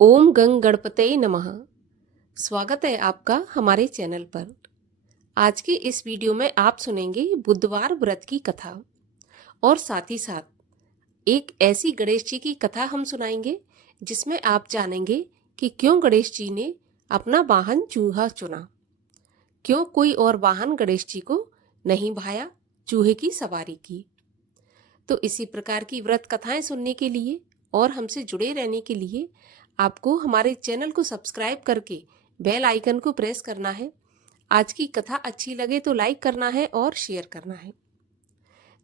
ओम गंग गणपतये नमः। स्वागत है आपका हमारे चैनल पर। आज के इस वीडियो में आप सुनेंगे बुधवार व्रत की कथा और साथ ही साथ एक ऐसी गणेश जी की कथा हम सुनाएंगे जिसमें आप जानेंगे कि क्यों गणेश जी ने अपना वाहन चूहा चुना, क्यों कोई और वाहन गणेश जी को नहीं भाया, चूहे की सवारी की। तो इसी प्रकार की व्रत कथाएं सुनने के लिए और हमसे जुड़े रहने के लिए आपको हमारे चैनल को सब्सक्राइब करके बेल आइकन को प्रेस करना है। आज की कथा अच्छी लगे तो लाइक करना है और शेयर करना है।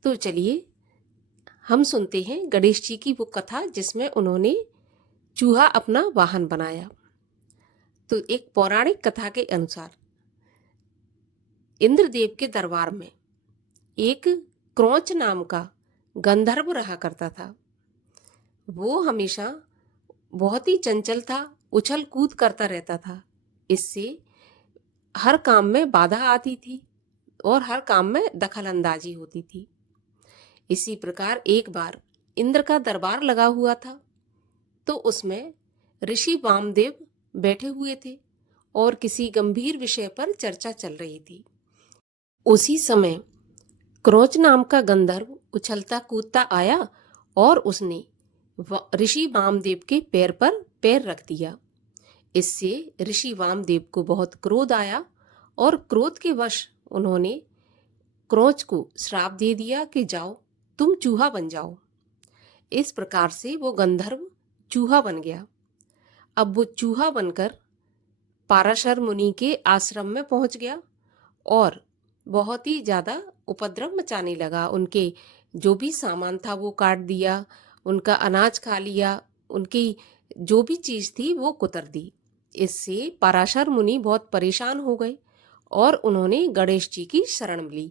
तो चलिए हम सुनते हैं गणेश जी की वो कथा जिसमें उन्होंने चूहा अपना वाहन बनाया। तो एक पौराणिक कथा के अनुसार इंद्रदेव के दरबार में एक क्रोंच नाम का गंधर्व रहा करता था। वो हमेशा बहुत ही चंचल था, उछल कूद करता रहता था। इससे हर काम में बाधा आती थी और हर काम में दखल अंदाजी होती थी। इसी प्रकार एक बार इंद्र का दरबार लगा हुआ था, तो उसमें ऋषि वामदेव बैठे हुए थे और किसी गंभीर विषय पर चर्चा चल रही थी। उसी समय क्रोच नाम का गंधर्व उछलता कूदता आया और उसने ऋषि वामदेव के पैर पर पैर रख दिया। इससे ऋषि वामदेव को बहुत क्रोध आया और क्रोध के वश उन्होंने क्रोच को श्राप दे दिया कि जाओ तुम चूहा बन जाओ। इस प्रकार से वो गंधर्व चूहा बन गया। अब वो चूहा बनकर पाराशर मुनि के आश्रम में पहुंच गया और बहुत ही ज्यादा उपद्रव मचाने लगा। उनके जो भी सामान था वो काट दिया, उनका अनाज खा लिया, उनकी जो भी चीज थी वो कुतर दी। इससे पराशर मुनि बहुत परेशान हो गए और उन्होंने गणेश जी की शरण ली।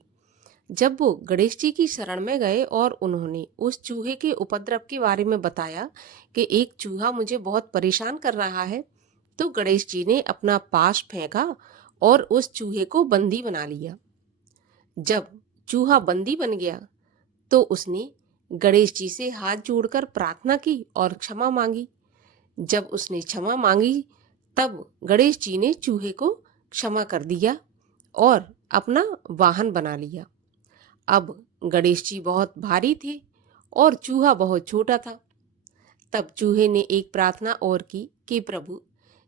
जब वो गणेश जी की शरण में गए और उन्होंने उस चूहे के उपद्रव के बारे में बताया कि एक चूहा मुझे बहुत परेशान कर रहा है, तो गणेश जी ने अपना पाश फेंका और उस चूहे को बंदी बना लिया। जब चूहा बंदी बन गया तो उसने गणेश जी से हाथ जोड़कर प्रार्थना की और क्षमा मांगी। जब उसने क्षमा मांगी तब गणेश जी ने चूहे को क्षमा कर दिया और अपना वाहन बना लिया। अब गणेश जी बहुत भारी थे और चूहा बहुत छोटा था। तब चूहे ने एक प्रार्थना और की कि प्रभु,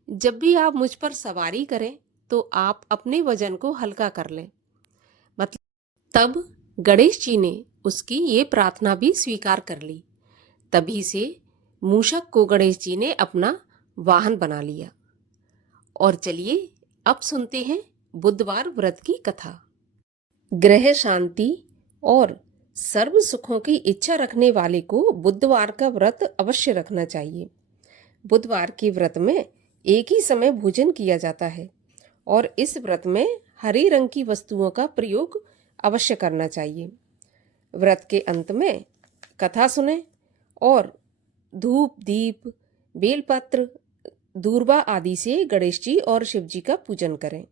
जब भी आप मुझ पर सवारी करें तो आप अपने वजन को हल्का कर लें। मतलब तब गणेश जी ने उसकी ये प्रार्थना भी स्वीकार कर ली। तभी से मूषक को गणेश जी ने अपना वाहन बना लिया। और चलिए अब सुनते हैं बुधवार व्रत की कथा। ग्रह शांति और सर्व सुखों की इच्छा रखने वाले को बुधवार का व्रत अवश्य रखना चाहिए। बुधवार के व्रत में एक ही समय भोजन किया जाता है और इस व्रत में हरे रंग की वस्तुओं का प्रयोग अवश्य करना चाहिए। व्रत के अंत में कथा सुने और धूप दीप बेलपत्र दूर्वा आदि से गणेश जी और शिव जी का पूजन करें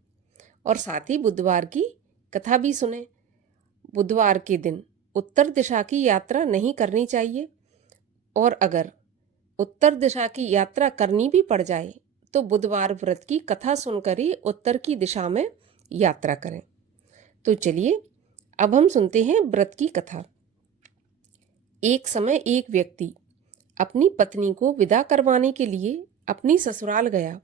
और साथ ही बुधवार की कथा भी सुने। बुधवार के दिन उत्तर दिशा की यात्रा नहीं करनी चाहिए और अगर उत्तर दिशा की यात्रा करनी भी पड़ जाए तो बुधवार व्रत की कथा सुनकर ही उत्तर की दिशा में यात्रा करें। तो चलिए अब हम सुनते हैं व्रत की कथा। एक समय एक व्यक्ति अपनी पत्नी को विदा करवाने के लिए अपनी ससुराल गया।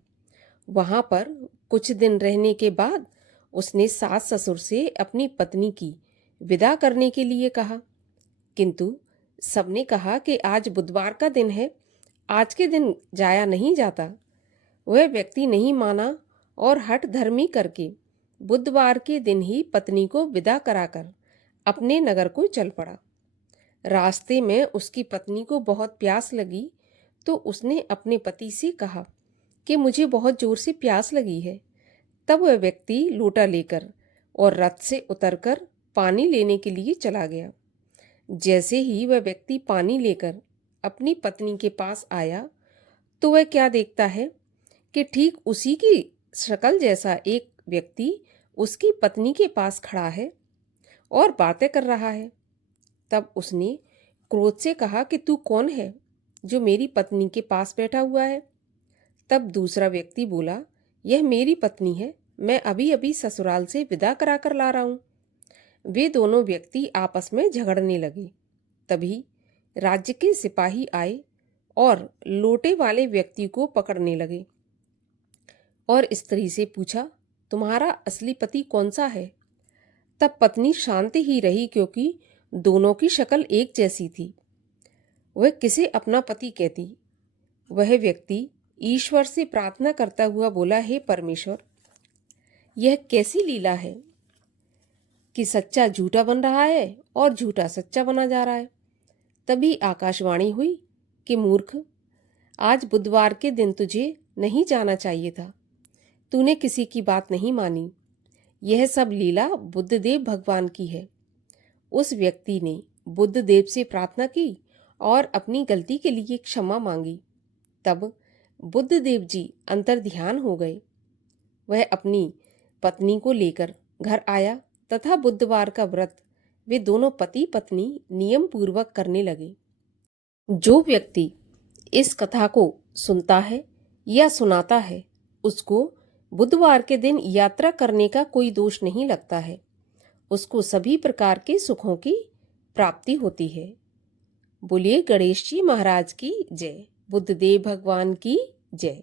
वहां पर कुछ दिन रहने के बाद उसने सास ससुर से अपनी पत्नी की विदा करने के लिए कहा, किंतु सबने कहा कि आज बुधवार का दिन है, आज के दिन जाया नहीं जाता। वह व्यक्ति नहीं माना और हठ धर्मी करके बुधवार के दिन ही पत्नी को विदा कराकर अपने नगर को चल पड़ा। रास्ते में उसकी पत्नी को बहुत प्यास लगी तो उसने अपने पति से कहा कि मुझे बहुत जोर से प्यास लगी है। तब वह व्यक्ति लोटा लेकर और रथ से उतरकर पानी लेने के लिए चला गया। जैसे ही वह व्यक्ति पानी लेकर अपनी पत्नी के पास आया तो वह क्या देखता है कि ठीक उसी की शक्ल जैसा एक व्यक्ति उसकी पत्नी के पास खड़ा है और बातें कर रहा है। तब उसने क्रोध से कहा कि तू कौन है जो मेरी पत्नी के पास बैठा हुआ है। तब दूसरा व्यक्ति बोला, यह मेरी पत्नी है, मैं अभी अभी ससुराल से विदा करा कर ला रहा हूँ। वे दोनों व्यक्ति आपस में झगड़ने लगे। तभी राज्य के सिपाही आए और लोटे वाले व्यक्ति को पकड़ने लगे और स्त्री से पूछा, तुम्हारा असली पति कौन सा है? तब पत्नी शांत ही रही, क्योंकि दोनों की शक्ल एक जैसी थी। वह किसे अपना पति कहती? वह व्यक्ति ईश्वर से प्रार्थना करता हुआ बोला, हे परमेश्वर, यह कैसी लीला है कि सच्चा झूठा बन रहा है और झूठा सच्चा बना जा रहा है। तभी आकाशवाणी हुई कि मूर्ख, आज बुधवार के दिन तुझे नहीं जाना चाहिए था, तूने किसी की बात नहीं मानी। यह सब लीला बुद्धदेव भगवान की है। उस व्यक्ति ने बुद्धदेव से प्रार्थना की और अपनी गलती के लिए क्षमा मांगी। तब बुद्धदेव जी अंतर्ध्यान हो गए। वह अपनी पत्नी को लेकर घर आया तथा बुधवार का व्रत वे दोनों पति पत्नी नियम पूर्वक करने लगे। जो व्यक्ति इस कथा को सुनता है या सुनाता है, उसको बुधवार के दिन यात्रा करने का कोई दोष नहीं लगता है। उसको सभी प्रकार के सुखों की प्राप्ति होती है। बोलिए गणेश जी महाराज की जय। बुद्धदेव भगवान की जय।